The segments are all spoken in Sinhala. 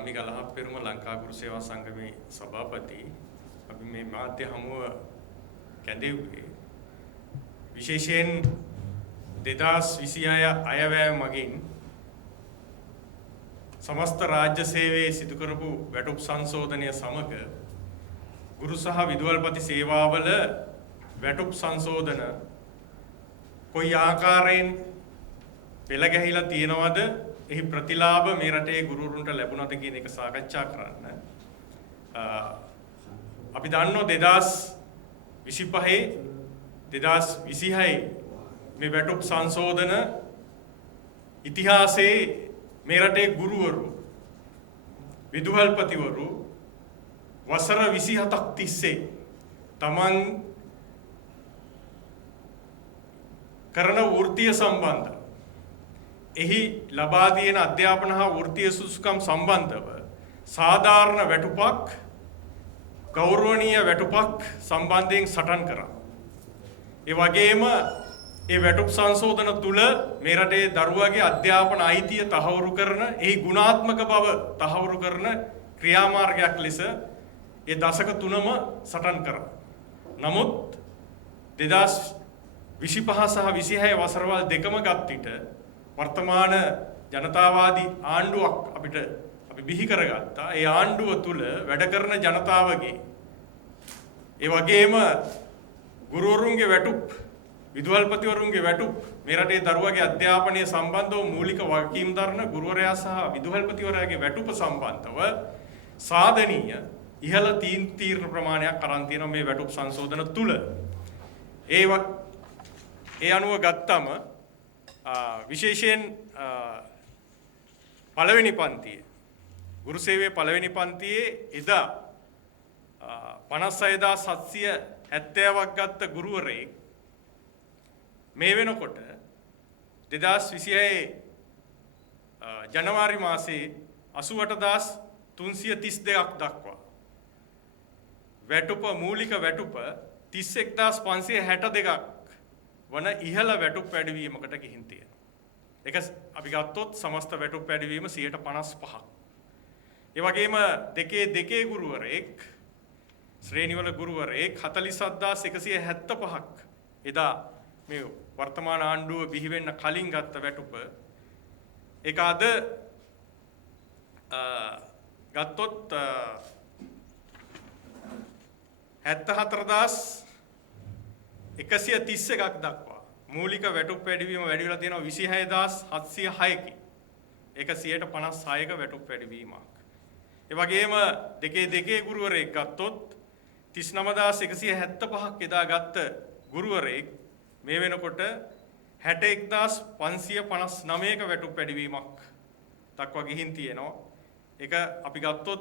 ධම්මි ගලහප්පෙරුම ලංකා ගුරු සේවා සංගමේ සභාපති අපි මේ මාධ්‍ය හමුව කැඳෙව්වේ විශේෂයෙන් 2026 අයවැය මගින් समस्त राज्य सेवे සිදු කරපු වැටුප් සංශෝධනය සමග ගුරු සහ විදුහල්පති සේවාවල වැටුප් සංශෝධන කොයි ආකාරයෙන් පෙළ ගැහිලා තියෙනවද එහි ප්‍රතිලාභ මේ රටේ ගුරුවරුන්ට ලැබුණාද කියන එක සාකච්ඡා කරන්න අපි දන්නවා 2025 2026 මේ වැටුප් සංශෝධන ඉතිහාසයේ මේ රටේ ගුරුවරු විදුහල්පතිවරු වසර 27ක් තිස්සේ තමන් කරන වෘත්තීය සම්බන්ධ එහි ලබා දෙන අධ්‍යාපන හා වෘත්තීය සුසුකම් සම්බන්ධව සාධාරණ වැටුපක් ගෞරවනීය වැටුපක් සම්බන්ධයෙන් සටන් කරා. ඒ වගේම ඒ වැටුප් සංශෝධන තුල මේ රටේ දරුවාගේ අධ්‍යාපන අයිතිය තහවුරු කරන, එහි ගුණාත්මක බව තහවුරු කරන ක්‍රියාමාර්ගයක් ලෙස ඒ දශක තුනම සටන් කරා. නමුත් 2025 සහ 26 වසරවල් දෙකම ගත් විට වර්තමාන ජනතාවාදී ආණ්ඩුවක් අපි බිහි කරගත්තා. ඒ ආණ්ඩුව තුල වැඩ කරන ජනතාවගේ ඒ වගේම ගුරුවරුන්ගේ වැටුප් විදුහල්පතිවරුන්ගේ වැටුප් මේ රටේ දරුවාගේ අධ්‍යාපනය සම්බන්ධව මූලික වගකීම් දරන ගුරුවරයා සහ විදුහල්පතිවරයාගේ වැටුප සම්බන්ධව සාධනීය ඉහළ තීර්ණ ප්‍රමාණයක් අරන් තියෙනවා මේ වැටුප් සංශෝධන තුල. ඒ අනුව ගත්තම විශේෂයෙන් පළවෙනි පන්තියේ ගුරු සේවයේ පළවෙනි පන්තියේ එදා 56770ක් ගත්ත ගුරුවරයෙක් මේ වෙනකොට 2026 ජනවාරි මාසයේ 88332ක් දක්වා වැටුප මූලික වැටුප 31562ක් වන ඉහළ වැටුප් වැඩිවීමකට ගිහින් තියෙනවා. ඒක අපි ගත්තොත් සමස්ත වැටුප් වැඩිවීම 55%ක්. ඒ වගේම දෙකේ ගුරුවරයෙක් ශ්‍රේණිවල ගුරුවරයෙක් 47175ක් එදා මේ වර්තමාන ආණ්ඩුව බිහි වෙන්න කලින් ගත්ත වැටුප ඒක අද ගත්තොත් 74131ක් දක්වා මූලික වැටුප් වැඩිවීම වැඩි වෙලා තියෙනවා 26706කින්. ඒක 56%ක වැටුප් වැඩිවීමක්. ඒ වගේම දෙකේ ගුරුවරයෙක් ගත්තොත් 39175ක් එදා ගත්ත ගුරුවරයෙක් මේ වෙනකොට 61559ක වැටුප් වැඩිවීමක් දක්වා ගිහින් තියෙනවා. ඒක අපි ගත්තොත්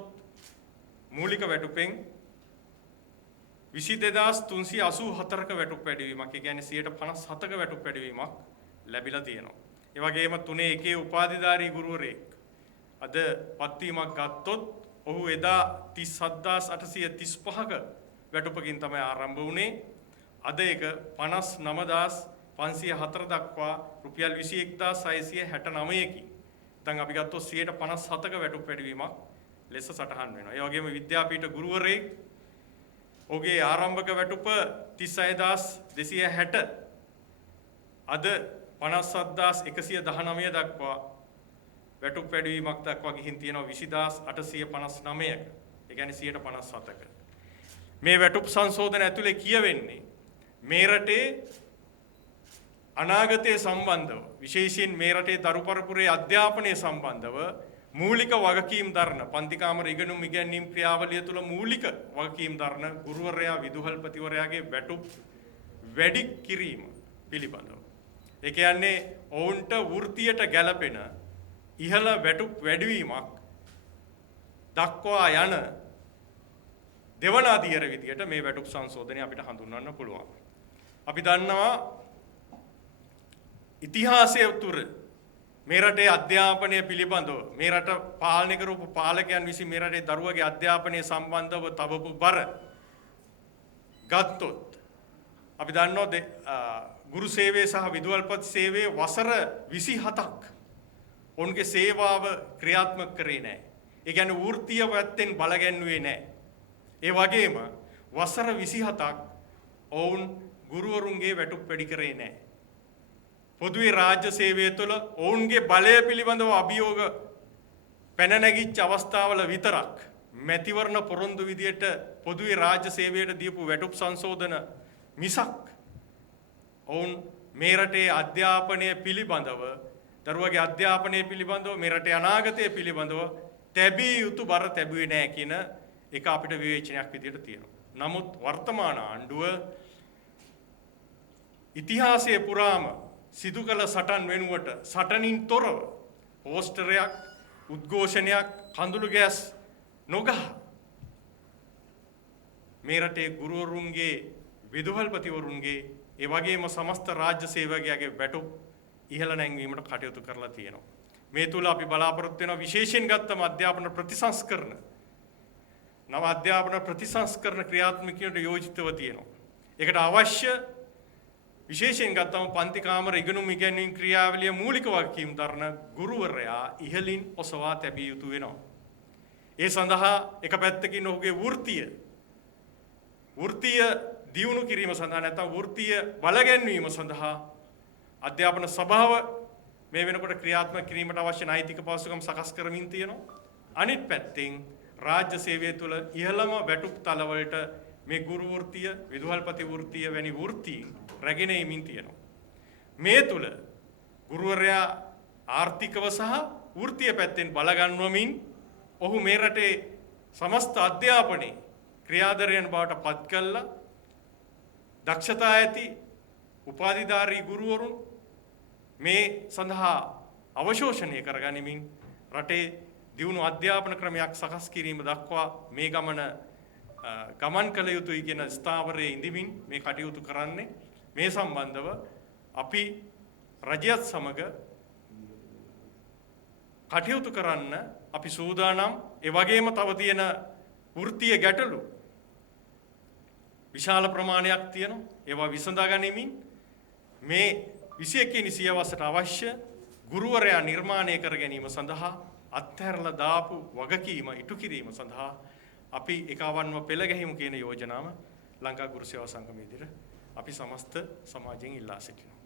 මූලික වැටුපෙන් 22384ක වැටුප් වැඩිවීමක්. ඒ කියන්නේ 57ක වැටුප් වැඩිවීමක් ලැබිලා තියෙනවා. ඒ වගේම 3 උපාධිධාරී ගුරුවරයෙක් අද පත්වීමක් ගත්තොත් ඔහු එදා 37835ක වැටුපකින් තමයි ආරම්භ වුණේ. අද ඒක 59504 දක්වා රුපියල් 21669කින්. දැන් අපි ගත්තොත් 57ක වැටුප් වැඩිවීමක් ලෙස සටහන් වෙනවා. ඒ වගේම විද්‍යාපීඨ ගුරුවරයෙක් ඔහුගේ ආරම්භක වැටුප 36260 අද 57119 දක්වා වැටුප් වැඩිවීමක් දක්වා ගිහින් තියෙනවා 20859ක. ඒ කියන්නේ 57ක. මේ වැටුප් සංශෝධන ඇතුලේ කියවෙන්නේ මේ රටේ අනාගතයේ සම්බන්ධව විශේෂයෙන් මේ රටේ දරු පරපුරේ අධ්‍යාපනය සම්බන්ධව මූලික වගකීම් දරන පන්ති කාමර ඉගෙනුම් ඉගැන්වීම් ක්‍රියාවලිය තුළ මූලික වගකීම් දරන ගුරුවරයා විදුහල්පතිවරයාගේ වැටුප් වැඩි කිරීම පිළිබඳව. ඒ කියන්නේ ඔවුන්ට වෘත්තියට ගැළපෙන ඉහළ වැටුප් වැඩිවීමක් දක්වා යන දෙවන අධීර විදියට මේ වැටුප් සංශෝධනය අපිට හඳුන්වන්න පුළුවන්. අපි දන්නවා ඉතිහාසය තුර මේ රටේ අධ්‍යාපනය පිළිබඳව මේ රට පාලනය කරපු පාලකයන් විසින් මේ රටේ දරුවගේ අධ්‍යාපනය සම්බන්ධව තබපු බර ගත්තොත් අපි දන්නවා ගුරු සේවය සහ විදුහල්පති සේවයේ වසර 27ක් ඔවුන්ගේ සේවාව ක්‍රියාත්මක කරේ නැහැ. ඒ කියන්නේ වෘත්තීය පැත්තෙන් බල ගැන්වුවේ නැහැ. ඒ වගේම වසර 27ක් ඔවුන් ගුරුවරුන්ගේ වැටුප් වැඩි කරේ නැහැ. පොදුවේ රාජ්‍ය සේවය තුළ ඔවුන්ගේ බලය පිළිබඳව අභියෝග පැන නැගිච්ච අවස්ථාවල විතරක් මැතිවරණ පොරොන්දු විදියට පොදුවේ රාජ්‍ය සේවයට දීපු වැටුප් සංශෝධන මිසක් ඔවුන් මේ රටේ අධ්‍යාපනය පිළිබඳව දරුවගේ අධ්‍යාපනය පිළිබඳව මේ රටේ අනාගතය පිළිබඳව තැබිය යුතු බර තැබුවේ නැහැ කියන එක අපිට විවේචනයක් විදියට තියෙනවා. නමුත් වර්තමාන ආණ්ඩුව ඉතිහාසයේ පුරාම සිදු කළ සටන් වෙනුවට සටනින් තොරව පෝස්ටරයක් උද්ඝෝෂණයක් කඳුළු ගෑස් නොගහ මේ රටේ ගුරුවරුන්ගේ විදුහල්පතිවරුන්ගේ ඒ වගේම සමස්ත රාජ්‍ය සේවකයාගේ වැටුප් ඉහළ නැංවීමට කටයුතු කරලා තියෙනවා. මේ තුල අපි බලාපොරොත්තු වෙනවා විශේෂයෙන් ගත්තම අධ්‍යාපන ප්‍රතිසංස්කරණ නව අධ්‍යාපන ප්‍රතිසංස්කරණ ක්‍රියාත්මකයට යෝජිතව තියෙනවා. ඒකට අවශ්‍ය විශේෂයෙන් ගත්තම පන්ති කාමර ඉගෙනුම් ඉගැන්වීම් ක්‍රියාවලිය මූලික වගකීම් දරන ගුරුවරයා ඉහළින් ඔසවා තැබිය යුතු වෙනවා. ඒ සඳහා එක පැත්තකින් ඔහුගේ වෘත්තීය දියුණු කිරීම සඳහා නැත්නම් වෘත්තීය බලගැන්වීම සඳහා අධ්‍යාපන සභාව මේ වෙනකොට ක්‍රියාත්මක කිරීමට අවශ්‍ය නෛතික පහසුකම් සකස් කරමින් තියෙනවා. අනිත් පැත්තෙන් රාජ්‍ය සේවය තුළ ඉහළම වැටුප් තලවලට මේ ගුරු වෘත්තීය, විදුහල්පති වෘත්තීය වැනි වෘත්තීන් රැගෙන යමින් තියෙනවා. මේ තුළ ගුරුවරයා ආර්ථිකව සහ වෘත්තීය පැත්තෙන් බලගන්වමින් ඔහු මේ රටේ සමස්ත අධ්‍යාපනයේ ක්‍රියාදරයන් බවට පත් කළා. දක්ෂතා ඇති උපාධිධාරී ගුරුවරුන් මේ සඳහා අවශෝෂණය කරගනිමින් රටේ දියුණු අධ්‍යාපන ක්‍රමයක් සකස් කිරීම දක්වා මේ ගමන් කළ යුතුයි කියන ස්ථාවරයේ ඉඳිමින් මේ කටයුතු කරන්නේ. මේ සම්බන්ධව අපි රජයත් සමග කටයුතු කරන්න අපි සූදානම්. ඒ වගේම තව තියෙන වෘත්තීය ගැටලු විශාල ප්‍රමාණයක් තියෙනවා. ඒවා විසඳා ගැනීමෙන් මේ 21 වෙනි සියවසට අවශ්‍ය ගුරුවරයා නිර්මාණය කර ගැනීම සඳහා අත්හැරලා දාපු වගකීම ඉටු කිරීම සඳහා අපි එකවන්ව පෙළ ගැහිමු කියන යෝජනාව ලංකා ගුරු සේවා සංගමයේ ඉදිරියට අපි සමස්ත සමාජයෙන් ඉල්ලා සිටිනවා.